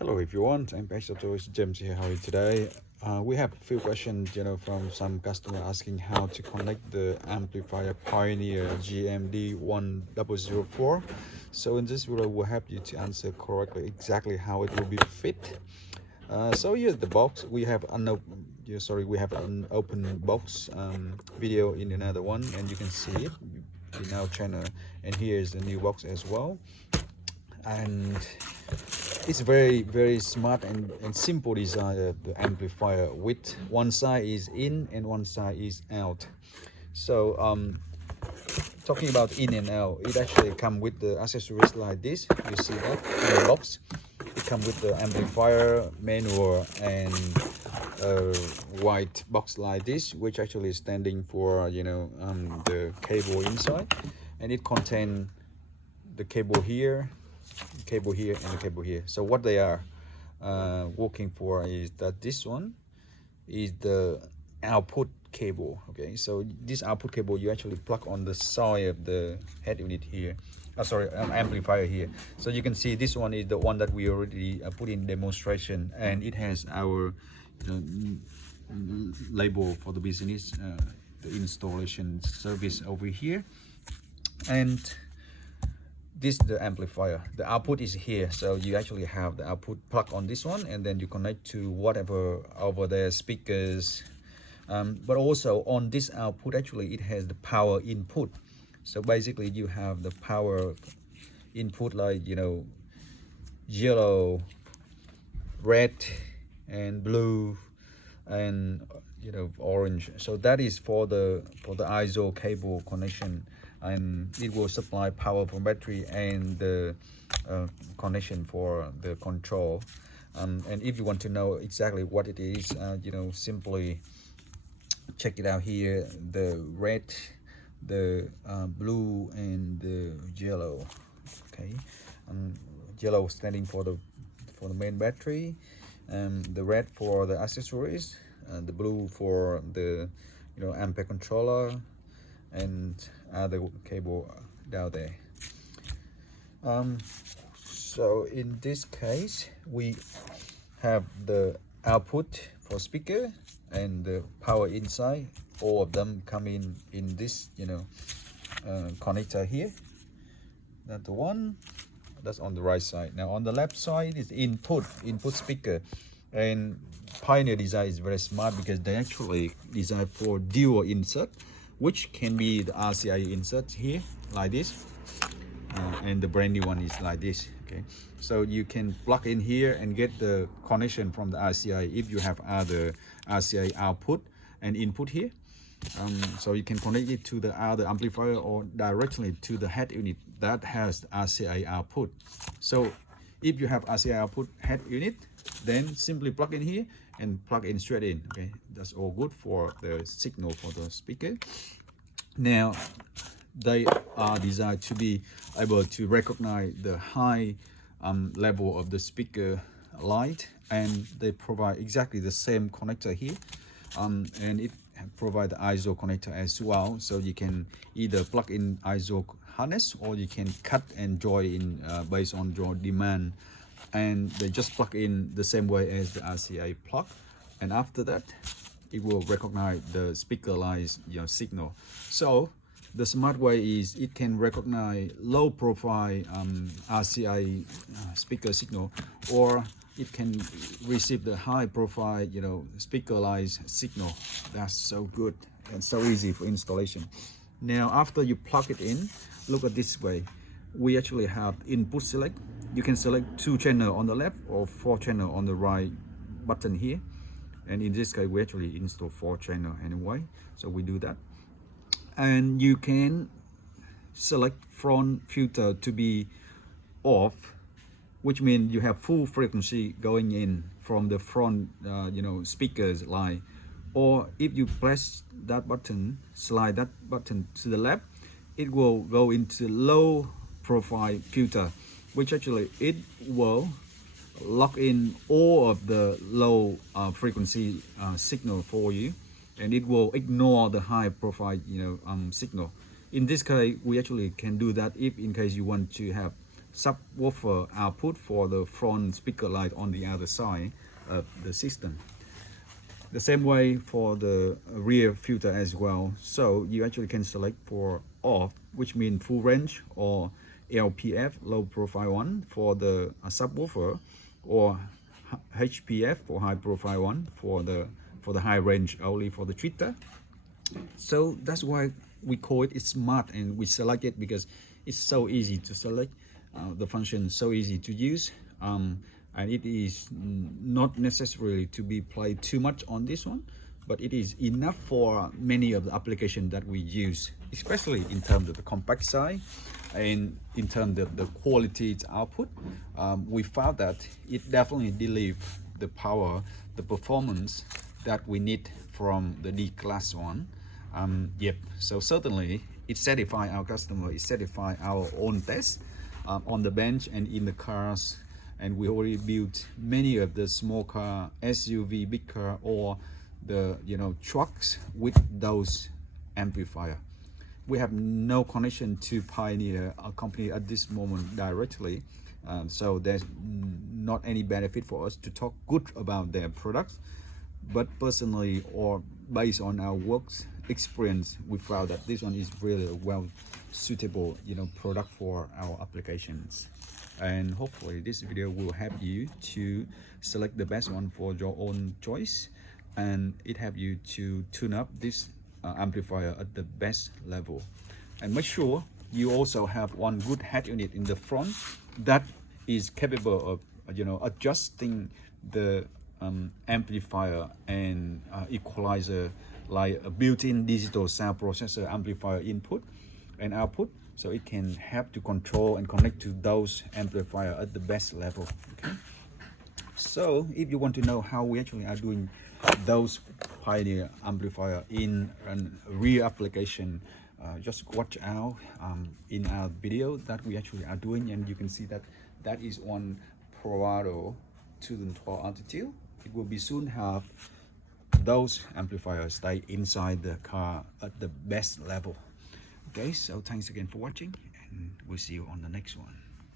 Hello everyone, MPX AUTOS, James here. How are you today? We have a few questions, from some customer asking how to connect the amplifier Pioneer GM-1004. So in this video, we'll help you to answer correctly exactly how it will be fit. So here's the box. We have an open box video in another one, and you can see it in our channel. And here's the new box as well. And it's very smart and simple design of the amplifier, with one side is in and one side is out. So talking about in and out, it actually comes with the accessories like this. You see that in the box. It comes with the amplifier manual and a white box like this, which actually is standing for the cable inside, and it contains the cable here, and the cable here. So what they are working for is that this one is the output cable. Okay, so this output cable you actually plug on the side of the head unit here, amplifier here. So you can see this one is the one that we already put in demonstration, and it has our label for the business, the installation service over here. And this is the amplifier. The output is here, so you actually have the output plug on this one, and then you connect to whatever over there, speakers. But also on this output, actually it has the power input. So basically you have the power input like yellow, red, and blue, and orange. So that is for the ISO cable connection, and it will supply power from battery and the connection for the control. And if you want to know exactly what it is, simply check it out here: the red, the blue, and the yellow. Okay, yellow standing for the main battery, the red for the accessories, the blue for the ampere controller, and other cable down there. So in this case, we have the output for speaker and the power inside. All of them come in this connector here. That's the one that's on the right side. Now on the left side is input speaker. And Pioneer design is very smart because they actually design for dual insert, which can be the RCA insert here like this, and the brand new one is like this. Okay, so you can plug in here and get the connection from the RCA if you have other RCA output and input here. So you can connect it to the other amplifier or directly to the head unit that has the RCA output. So if you have RCA output head unit, then simply plug in here and plug in straight in. Okay, that's all good for the signal for the speaker. Now they are designed to be able to recognize the high level of the speaker light, and they provide exactly the same connector here, and it provide the ISO connector as well. So you can either plug in ISO harness, or you can cut and join in based on your demand, and they just plug in the same way as the RCA plug, and after that it will recognize the speaker light signal. So the smart way is it can recognize low profile RCA speaker signal, or it can receive the high profile speaker light signal. That's so good and so easy for installation. Now after you plug it in, look at this way. We actually have input select. You can select 2 channel on the left or 4 channel on the right button here, and in this case we actually install 4 channel anyway, so we do that. And you can select front filter to be off, which means you have full frequency going in from the front speakers line. Or if you press that button, slide that button to the left, it will go into low profile filter, which actually it will lock in all of the low frequency signal for you, and it will ignore the high profile signal. In this case, we actually can do that if in case you want to have subwoofer output for the front speaker light on the other side of the system. The same way for the rear filter as well. So you actually can select for off, which means full range, or LPF, low profile one, for the subwoofer, or HPF for high profile one for the high range only for the tweeter. So that's why we call it smart, and we select it because it's so easy to select. The function is so easy to use, and it is not necessarily to be played too much on this one, but it is enough for many of the applications that we use, especially in terms of the compact size and in terms of the quality output. We found that it definitely delivers the power, the performance that we need from the D class one. Yep, so certainly it satisfies our customer, it satisfies our own tests on the bench and in the cars. And we already built many of the small car, SUV, big car, or the trucks with those amplifier. We have no connection to Pioneer, a company at this moment directly, so there's not any benefit for us to talk good about their products. But personally, or based on our works experience, we found that this one is really a well suitable product for our applications. And hopefully this video will help you to select the best one for your own choice, and it help you to tune up this amplifier at the best level. And make sure you also have one good head unit in the front that is capable of adjusting the amplifier and equalizer, like a built-in digital sound processor amplifier input and output, so it can help to control and connect to those amplifier at the best level. Okay, so if you want to know how we actually are doing those Pioneer amplifier in a real application, just watch out in our video that we actually are doing, and you can see that that is on Provado 2012 altitude. It will be soon have those amplifiers stay inside the car at the best level. Okay, so thanks again for watching, and we'll see you on the next one.